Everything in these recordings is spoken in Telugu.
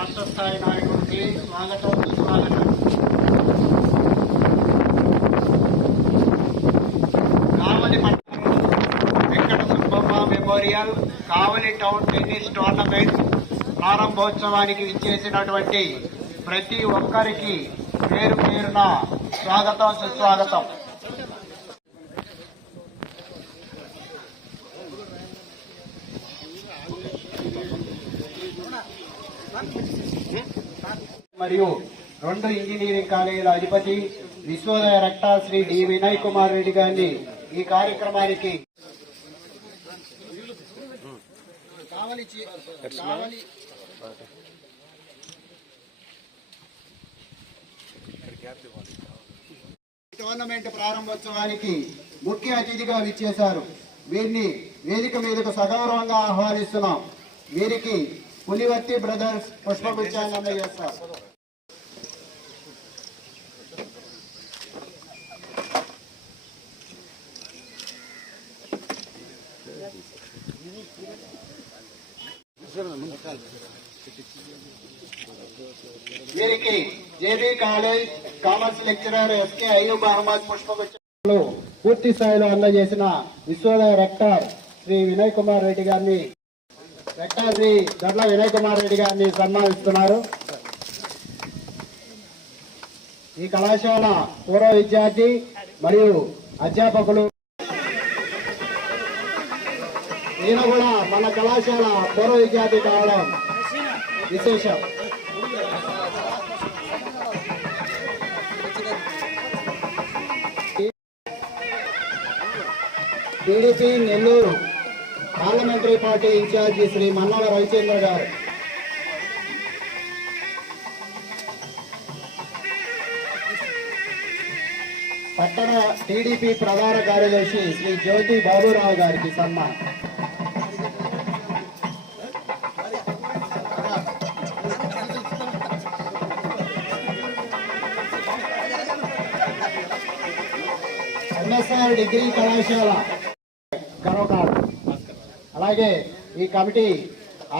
రాష్ట్ర స్థాయి నాయకుడికి స్వాగతం సుస్వాగతం. కావలి పట్టణం వెంకట సుబ్బమ్మ మెమోరియల్ కావలి టౌన్ టెన్నిస్ టోర్నమెంట్ ప్రారంభోత్సవానికి విచ్చేసినటువంటి ప్రతి ఒక్కరికి పేరు పేరున స్వాగతం సుస్వాగతం. మరియు 2 ఇంజనీరింగ్ కాలేజీల అధిపతి విశ్వోదయ రెక్టార్ శ్రీ డి వినయ్ కుమార్ రెడ్డి గారిని ఈ కార్యక్రమానికి టోర్నమెంట్ ప్రారంభోత్సవానికి ముఖ్య అతిథిగా విచ్చేశారు. వీరిని వేదిక మీదకు సగౌరవంగా ఆహ్వానిస్తున్నాం. వీరికి పులివర్తి బ్రదర్స్ పుష్పగుచ్చాన్ని అందజేస్తారు. వీరికి JB college commerce lecturer SK Ayub Ahmed పుష్పగుచ్చాలు పూర్తి స్థాయిలో అందజేసిన విశ్వోదయ రెక్టార్ శ్రీ వినయ్ కుమార్ రెడ్డి గారిని రెక్టార్ శ్రీ దొడ్ల వినయ్ కుమార్ రెడ్డి గారిని సన్మానిస్తున్నారు. ఈ కళాశాల పూర్వ విద్యార్థి మరియు అధ్యాపకులు. ఈయన కూడా మన కళాశాల పూర్వ విద్యార్థి కావడం విశేషం. TDP Nellore parliamentary party in charge Shri Mannala Ravichandra గారు, పట్టణ టీడీపీ ప్రధాన కార్యదర్శి శ్రీ జ్యోతి బాబురావు గారికి సన్మానం. ఎంఎస్ఆర్ డిగ్రీ కళాశాల గర్వకారు. అలాగే ఈ committee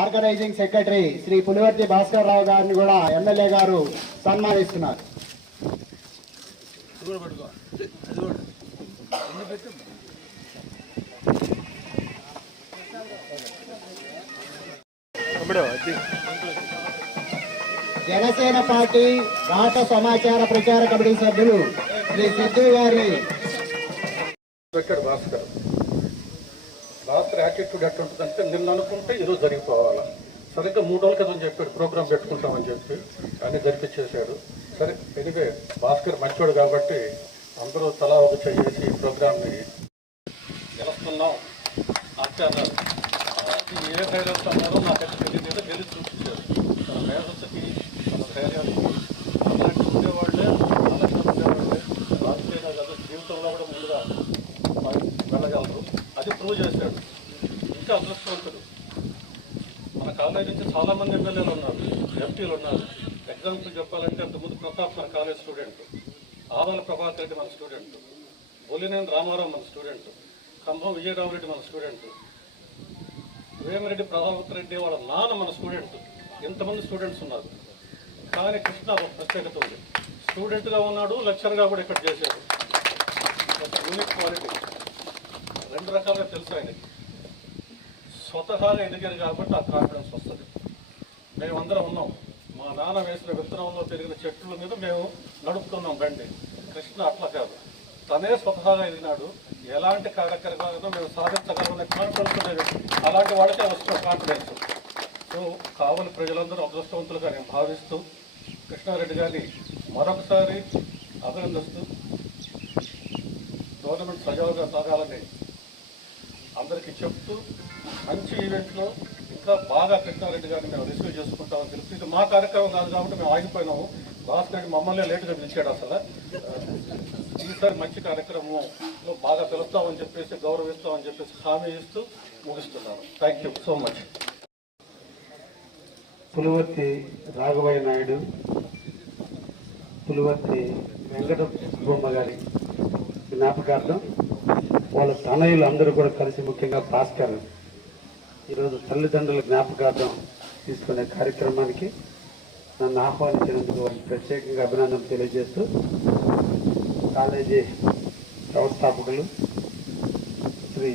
organizing secretary Shri Pulivarthi Bhaskar Rao గారిని కూడా ఎమ్మెల్యే గారు సన్మానిస్తున్నారు. జనసేన పార్టీ రాష్ట్ర సమాచార ప్రచార కమిటీ సభ్యులు శ్రీ సిద్ధు గారిని రాత్రి యాటిట్యూడ్ ఎట్లుంటుందంటే నిన్న అనుకుంటే ఈరోజు జరిగిపోవాలి. సరిగ్గా 3 రోజుల క్రితం చెప్పాడు ప్రోగ్రాం పెట్టుకుంటామని చెప్పి అన్నీ జరిపించేశాడు. సరే ఎనివే భాస్కర్ మంచోడు కాబట్టి అందరూ తలా ఒక చేసి ఈ ప్రోగ్రామ్ని గెలుస్తున్నాం. ఆచార్యాలు ఏ ధైర్యంతో ఉన్నారో నాకైతే తెలియదు, గెలిచి చూపించారు. తన మేధస్సుకి తన ధైర్యానికి అలాంటి ఉండేవాళ్ళే, ఆలోచన ఉండేవాళ్ళే రాజకీయంగా కదా జీవితంలో కూడా ముందుగా ప్రూవ్ చేశాడు. ఇంకా అదృష్టవంతుడు. మన కాలేజ్ నుంచి చాలామంది ఎమ్మెల్యేలు ఉన్నారు, ఎంపీలు ఉన్నారు. ఎగ్జాంపుల్ చెప్పాలంటే అంతకుముందు ప్రతాప్ మన కాలేజ్ స్టూడెంట్, ఆదాల ప్రభాకర్ రెడ్డి మన స్టూడెంట్, బొల్లినేని రామారావు మన స్టూడెంట్, ఖమ్మం విజయరామరెడ్డి మన స్టూడెంట్, వేమిరెడ్డి ప్రభావత్ రెడ్డి వాళ్ళ నాన్న మన స్టూడెంట్. ఇంతమంది స్టూడెంట్స్ ఉన్నారు. కానీ కృష్ణ ఒక ప్రత్యేకత ఉంది. స్టూడెంట్గా ఉన్నాడు, లెక్చర్గా కూడా ఇక్కడ చేశాడు. ఒక యూనిక్ క్వాలిటీ. రెండు రకాలుగా తెలుసు ఆయనకి. స్వతహాగా ఎదిగారు కాబట్టి ఆ కాన్ఫిడెన్స్ వస్తుంది. మేమందరం ఉన్నాం. మా నాన్న వేసిన విత్తనంలో పెరిగిన చెట్ల మీద మేము నడుపుతున్నాం బండి. కృష్ణ అట్లా కాదు, తనే స్వతహాగా ఎదిగినాడు. ఎలాంటి కార్యక్రమాలను మేము సాధించగలమనే కాన్ఫిడెన్స్ ఉండేది. అలాంటి వాడికే వస్తున్న కాన్ఫిడెన్స్. సో కావలి ప్రజలందరూ అదృష్టవంతులుగా నేను భావిస్తూ కృష్ణారెడ్డి గారిని మరొకసారి అభినందిస్తూ గవర్నమెంట్ సజావుగా సాగాలని అందరికీ చెప్తూ మంచి ఈవెంట్లో ఇంకా బాగా కృష్ణారెడ్డి గారిని మేము రిసీవ్ చేసుకుంటామని తెలుసు. ఇది మా కార్యక్రమం కాదు కాబట్టి మేము ఆగిపోయినాము. భాస్కర్ మమ్మల్ని లేటుగా పిలిచాడు. అసలు ఈసారి మంచి కార్యక్రమంలో బాగా పిలుస్తామని చెప్పేసి, గౌరవిస్తామని చెప్పేసి హామీ ఇస్తూ ముగిస్తున్నాను. Thank you so much. Pulivarthi Raghavaiah Naidu, Pulivarthi Venkata Subbamma గారి జ్ఞాపకార్థం వాళ్ళ తనయులు అందరూ కూడా కలిసి, ముఖ్యంగా భాస్కర్ ఈరోజు తల్లిదండ్రుల జ్ఞాపకార్థం తీసుకునే కార్యక్రమానికి నన్ను ఆహ్వానించినందుకు వారికి ప్రత్యేకంగా అభినందన తెలియజేస్తూ, కాలేజీ వ్యవస్థాపకులు శ్రీ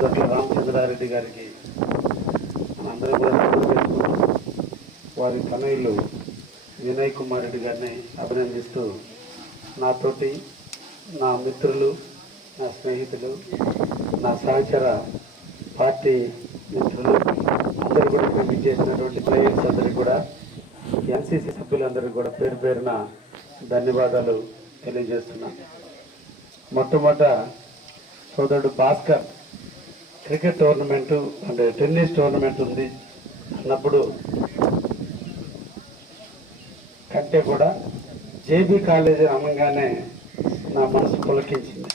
దొడ్ల రామచంద్రారెడ్డి గారికి అందరూ కూడా చేసుకుంటూ, వారి తనయులు వినయ్ కుమార్ రెడ్డి గారిని అభినందిస్తూ, నాతోటి నా మిత్రులు, నా స్నేహితులు, నా సహచర పార్టీ మిత్రులు అందరూ కూడా ఇక్కడ చేసినటువంటి ప్లేయర్స్ అందరికీ కూడా, ఎన్సీసీ సభ్యులందరికీ కూడా పేరు పేరున ధన్యవాదాలు తెలియజేస్తున్నాను. మొట్టమొదట సోదరుడు భాస్కర్ క్రికెట్ టోర్నమెంటు అంటే టెన్నిస్ టోర్నమెంట్ ఉంది అన్నప్పుడు కంటే కూడా జేబీ కాలేజీ అమ్మగానే నా మనసు పులకించింది.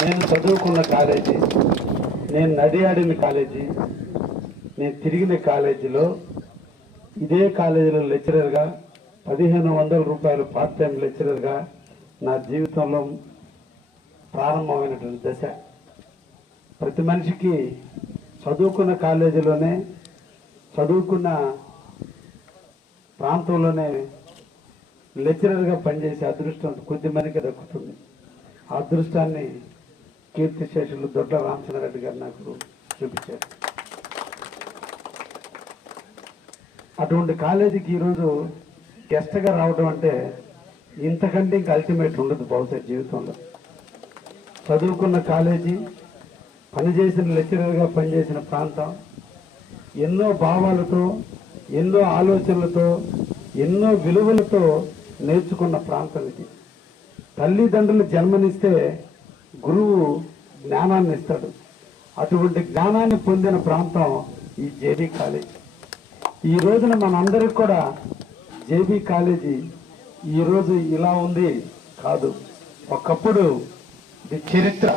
నేను చదువుకున్న కాలేజీ, నేను నడియాడిన కాలేజీ, నేను తిరిగిన కాలేజీలో, ఇదే కాలేజీలో లెక్చరర్గా 1500 రూపాయలు పార్ట్ టైం లెక్చరర్గా నా జీవితంలో ప్రారంభమైనటువంటి దశ. ప్రతి మనిషికి చదువుకున్న కాలేజీలోనే, చదువుకున్న ప్రాంతంలోనే లెక్చరర్గా పనిచేసే అదృష్టం కొద్దిమందికి దక్కుతుంది. ఆ అదృష్టాన్ని కీర్తిశేషులు దొడ్ల రామచంద్రారెడ్డి గారు నాకు చూపించారు. అటువంటి కాలేజీకి ఈరోజు గెస్ట్గా రావడం అంటే ఇంతకంటే ఇంకా అల్టిమేట్ ఉండదు బహుశా జీవితంలో. చదువుకున్న కాలేజీ, పనిచేసిన లెక్చరర్గా పనిచేసిన ప్రాంతం, ఎన్నో భావాలతో, ఎన్నో ఆలోచనలతో, ఎన్నో విలువలతో నేర్చుకున్న ప్రాంతం ఇది. తల్లిదండ్రులు జన్మనిస్తే గురువు జ్ఞానాన్ని ఇస్తాడు. అటువంటి జ్ఞానాన్ని పొందిన ప్రాంతం ఈ జేబీ కాలేజీ. ఈ రోజున మనందరికి కూడా జేబీ కాలేజీ ఈరోజు ఇలా ఉంది కాదు, ఒకప్పుడు ఇది చరిత్ర.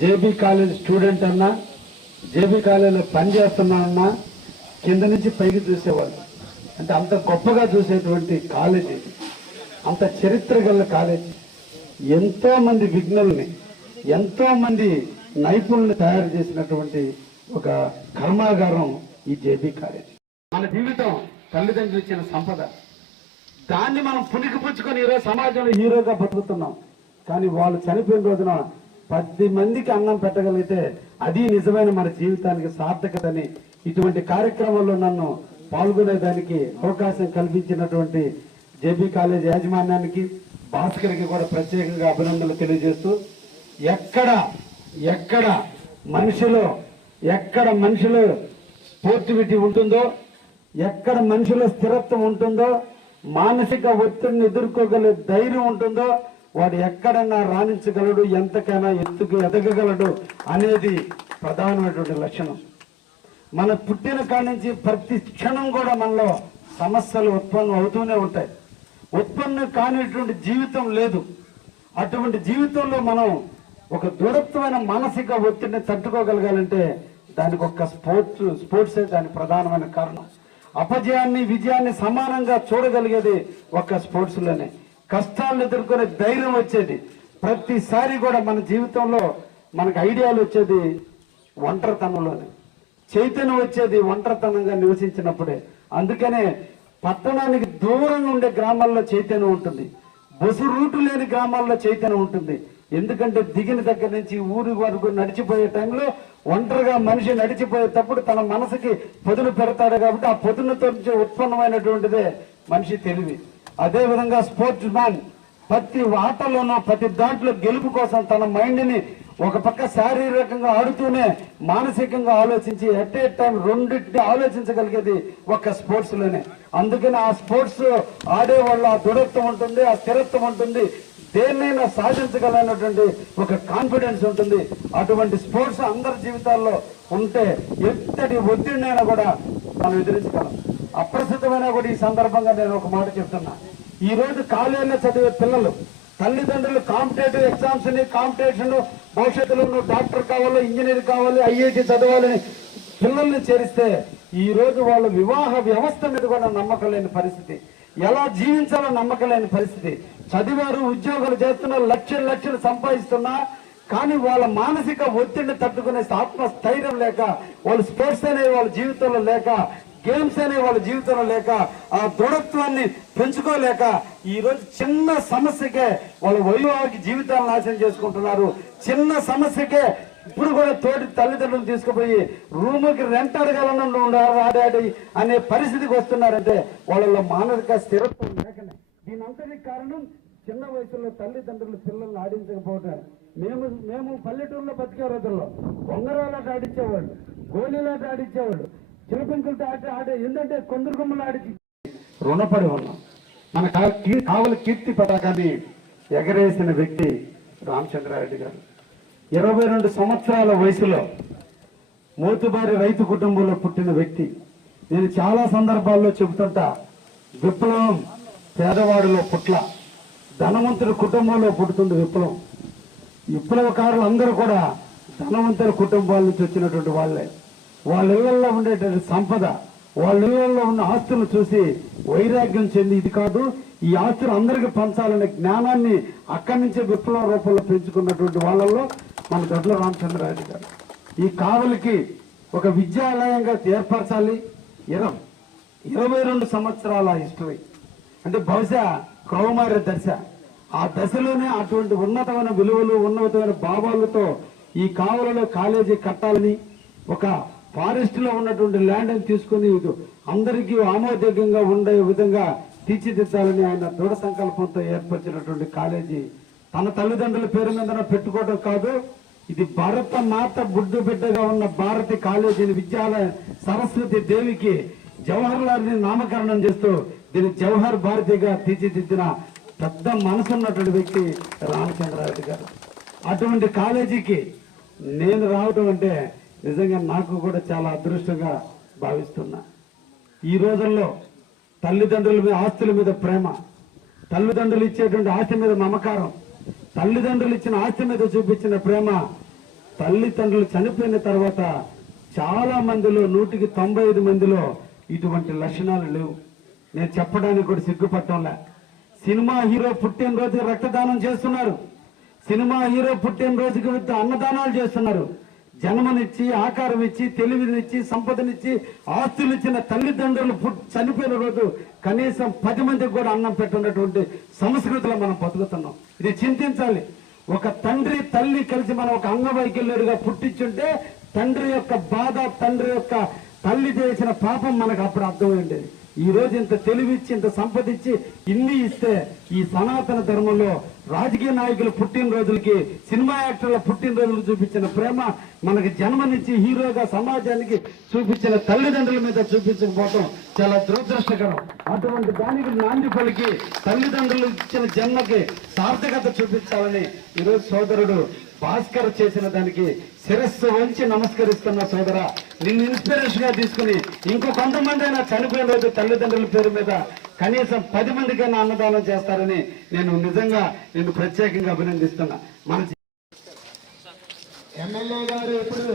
జేబీ కాలేజ్ స్టూడెంట్ అన్నా, జేబీ కాలేజీలో పనిచేస్తున్నానన్నా కింద నుంచి పైకి చూసేవాళ్ళు. అంటే అంత గొప్పగా చూసేటువంటి కాలేజీ, అంత చరిత్ర గల కాలేజీ. ఎంతో మంది విజ్ఞుల్ని, ఎంతో మంది నైపుణుల్ని తయారు చేసినటువంటి ఒక కర్మాగారం ఈ జేబీ కాలేజీ. మన జీవితం తల్లిదండ్రులు ఇచ్చిన సంపద. దాన్ని మనం పుణికిపుచ్చుకొని ఈరోజు సమాజంలో హీరోగా బతుకుతున్నాం. కానీ వాళ్ళు చనిపోయిన రోజున 10 మందికి అన్నం పెట్టగలిగితే అది నిజమైన మన జీవితానికి సార్థకతని, ఇటువంటి కార్యక్రమంలో నన్ను పాల్గొనేదానికి అవకాశం కల్పించినటువంటి జేబీ కాలేజ్ యాజమాన్యానికి, భాస్కర్కి కూడా ప్రత్యేకంగా అభినందనలు తెలియజేస్తూ, ఎక్కడ మనిషిలో స్పోర్టివిటీ ఉంటుందో, ఎక్కడ మనిషిలో స్థిరత్వం ఉంటుందో, మానసిక ఒత్తిడిని ఎదుర్కోగల ధైర్యం ఉంటుందో, వాడు ఎక్కడన్నా రాణించగలడు, ఎంతకైనా ఎత్తుకు ఎదగగలడు అనేది ప్రధానమైనటువంటి లక్షణం. మన పుట్టిన కాడి నుంచి ప్రతి క్షణం కూడా మనలో సమస్యలు ఉత్పన్నం అవుతూనే ఉంటాయి. ఉత్పన్నం కానిటువంటి జీవితం లేదు. అటువంటి జీవితంలో మనం ఒక దృఢత్వమైన మానసిక ఒత్తిడిని తట్టుకోగలగాలంటే దానికి ఒక స్పోర్ట్సే దాని ప్రధానమైన కారణం. అపజయాన్ని విజయాన్ని సమానంగా చూడగలిగేది ఒక స్పోర్ట్స్లోనే. కష్టాలను ఎదుర్కొనే ధైర్యం వచ్చేది ప్రతిసారి కూడా మన జీవితంలో మనకు ఐడియాలు వచ్చేది ఒంటరితనంలోనే. చైతన్యం వచ్చేది ఒంటరితనంగా నివసించినప్పుడే. అందుకనే పట్టణానికి దూరంగా ఉండే గ్రామాల్లో చైతన్యం ఉంటుంది, బస్సు రూటు లేని గ్రామాల్లో చైతన్యం ఉంటుంది. ఎందుకంటే దిగిన దగ్గర నుంచి ఊరి వరకు నడిచిపోయే టైంలో ఒంటరిగా మనిషి నడిచిపోయేటప్పుడు తన మనసుకి పొదును పెడతాడు కాబట్టి ఆ పొదునుతో నుంచి ఉత్పన్నమైనటువంటిదే మనిషి తెలివి. అదేవిధంగా స్పోర్ట్స్ మ్యాన్ ప్రతి ఆటలోనూ ప్రతి దాంట్లో గెలుపు కోసం తన మైండ్ని ఒక పక్క శారీరకంగా ఆడుతూనే మానసికంగా ఆలోచించి ఎట్ ఏ టైం రెండింటిని ఆలోచించగలిగేది ఒక స్పోర్ట్స్ లోనే. అందుకని ఆ స్పోర్ట్స్ ఆడేవాళ్ళు ఆ దృఢత్వం ఉంటుంది, ఆ స్థిరత్వం ఉంటుంది, దేన్నైనా సాధించగలనటువంటి ఒక కాన్ఫిడెన్స్ ఉంటుంది. అటువంటి స్పోర్ట్స్ అందరి జీవితాల్లో ఉంటే ఎంతటి ఒత్తిడినైనా కూడా మనం ఎదిరించగలం. అప్రస్తుతమైనా కూడా ఈ సందర్భంగా నేను ఒక మాట చెప్తున్నా. ఈ రోజు కాలేజీలో చదివే పిల్లలు తల్లిదండ్రులు కాంపిటేటివ్ ఎగ్జామ్స్ ని కాంపిటీషన్ భవిష్యత్తులో నువ్వు డాక్టర్ కావాలి, ఇంజనీర్ కావాలి, ఐఐటి చదవాలని పిల్లల్ని చేరిస్తే ఈ రోజు వాళ్ళ వివాహ వ్యవస్థ మీద కూడా నమ్మకం లేని పరిస్థితి, ఎలా జీవించాలో నమ్మకం లేని పరిస్థితి. చదివారు, ఉద్యోగాలు చేస్తున్నారు, లక్షలు సంపాదిస్తున్నా కానీ వాళ్ళ మానసిక ఒత్తిడిని తట్టుకునే ఆత్మస్థైర్యం లేక, వాళ్ళు స్పోర్ట్స్ అనేవి వాళ్ళ జీవితంలో లేక, గేమ్స్ అనేవి వాళ్ళ జీవితంలో లేక, ఆ దృఢత్వాన్ని పెంచుకోలేక ఈ రోజు చిన్న సమస్యకే వాళ్ళ వైవాహిక జీవితాలను నాశనం చేసుకుంటున్నారు. చిన్న సమస్యకే ఇప్పుడు కూడా తోటి తల్లిదండ్రులు తీసుకుపోయి రూముకి రెంట్ అడగాలని ఆడాడి అనే పరిస్థితికి వస్తున్నారంటే వాళ్ళలో మానసిక స్థిరత్వం లేకనే. దీని అంతటికి కారణం చిన్న వయసులో తల్లిదండ్రులు పిల్లల్ని ఆడించకపోవటం. మేము పల్లెటూరులో బతికే రోజుల్లో బొంగరాలాట ఆడించేవాళ్ళు, గోళీలాట ఆడించేవాళ్ళు, చిలపెంకులతో ఆడే ఏంటంటే కొందరు గుమ్మలు ఆడిచి రుణపడి ఉన్నాం. మన కావలి కీర్తి పతాకాన్ని ఎగరేసిన వ్యక్తి రామచంద్రారెడ్డి గారు. 22 సంవత్సరాల వయసులో మోతుబారి రైతు కుటుంబంలో పుట్టిన వ్యక్తి. నేను చాలా సందర్భాల్లో చెబుతుంటా, విప్లవం పేదవాడిలో పుట్ల, ధనవంతుడి కుటుంబంలో పుడుతుంది విప్లవం. విప్లవకారులు అందరూ కూడా ధనవంతుల కుటుంబాల నుంచి వచ్చినటువంటి వాళ్ళే. వాళ్ళ ఇళ్లలో ఉండేటువంటి సంపద, వాళ్ళ ఇళ్లలో ఉన్న ఆస్తులు చూసి వైరాగ్యం చెంది ఇది కాదు, ఈ ఆస్తులు అందరికీ పంచాలనే జ్ఞానాన్ని అక్కడి నుంచే విప్లవ రూపంలో పెంచుకున్నటువంటి వాళ్ళల్లో మన దొడ్ల రామచంద్రారెడ్డి గారు. ఈ కావలికి ఒక విద్యాలయంగా ఏర్పరచాలి. 22 సంవత్సరాల హిస్టరీ అంటే బహుశా కౌమార్య దశ. ఆ దశలోనే అటువంటి ఉన్నతమైన విలువలు, ఉన్నతమైన భావాలతో ఈ కావలిలో కాలేజీ కట్టాలని, ఒక ఫారెస్ట్ లో ఉన్నటువంటి ల్యాండ్ ని తీసుకుని అందరికీ ఆమోదయోగ్యంగా ఉండే విధంగా తీర్చిదిద్దాలని ఆయన దృఢ సంకల్పంతో ఏర్పరిచినటువంటి కాలేజీ తన తల్లిదండ్రుల పేరు మీద పెట్టుకోవడం కాదు, ఇది భారత మాత బుడ్డు బిడ్డగా ఉన్న భారతి కాలేజీని విద్యాలయ సరస్వతి దేవికి జవహర్ లాల్ ని నామకరణం చేస్తూ దీన్ని జవహర్ భారతిగా తీర్చిదిద్దిన పెద్ద మనసున్నటువంటి వ్యక్తి రామచంద్రారెడ్డి గారు. అటువంటి కాలేజీకి నేను రావడం అంటే నిజంగా నాకు కూడా చాలా అదృష్టంగా భావిస్తున్నా. ఈ రోజుల్లో తల్లిదండ్రుల మీద ఆస్తుల మీద ప్రేమ, తల్లిదండ్రులు ఇచ్చేటువంటి ఆస్తి మీద మమకారం, తల్లిదండ్రులు ఇచ్చిన ఆస్తి మీద చూపించిన ప్రేమ తల్లిదండ్రులు చనిపోయిన తర్వాత చాలా మందిలో 195 మందిలో ఇటువంటి లక్షణాలు లేవు. నేను చెప్పడానికి కూడా సిగ్గుపట్టంలే. సినిమా హీరో పుట్టినరోజుకి రక్తదానం చేస్తున్నారు, సినిమా హీరో పుట్టినరోజుకి అన్నదానాలు చేస్తున్నారు. జన్మనిచ్చి, ఆకారం ఇచ్చి, తెలివినిచ్చి, సంపదనిచ్చి, ఆస్తులు ఇచ్చిన తల్లిదండ్రులు చనిపోయిన రోజు కనీసం 10 మందికి కూడా అన్నం పెట్టున్నటువంటి సంస్కృతిలో మనం బతుకుతున్నాం. ఇది చింతించాలి. ఒక తండ్రి తల్లి కలిసి మనం ఒక అంగవైకల్యుడిగా పుట్టించుంటే తండ్రి యొక్క బాధ, తండ్రి యొక్క తల్లి చేసిన పాపం మనకు అప్పుడు అర్థమైండేది. ఈ రోజు ఇంత తెలివిచ్చి, ఇంత సంపదించి, ఇన్ని ఇస్తే ఈ సనాతన ధర్మంలో రాజకీయ నాయకులు పుట్టినరోజులకి, సినిమా యాక్టర్ల పుట్టినరోజులు చూపించిన ప్రేమ మనకి జన్మనిచ్చి హీరోగా సమాజానికి చూపించిన తల్లిదండ్రుల మీద చూపించకపోవడం చాలా దురదృష్టకరం. అటువంటి దానికి నాంది పలికి తల్లిదండ్రులు ఇచ్చిన జన్మకి సార్థకత చూపించాలని ఈరోజు సోదరుడు భాస్కర్ చేసిన దానికి శిరస్సు వంచి నమస్కరిస్తున్న సోదర. నిన్ను ఇన్స్పిరేషన్ గా తీసుకుని ఇంకో కొంతమంది అయినా చనిపోయిన రోజు తల్లిదండ్రుల పేరు మీద కనీసం 10 మందికైనా అన్నదానం చేస్తారని నేను నిజంగా నిన్ను ప్రత్యేకంగా అభినందిస్తున్నా. మన ఎమ్మెల్యే గారు ఇప్పుడు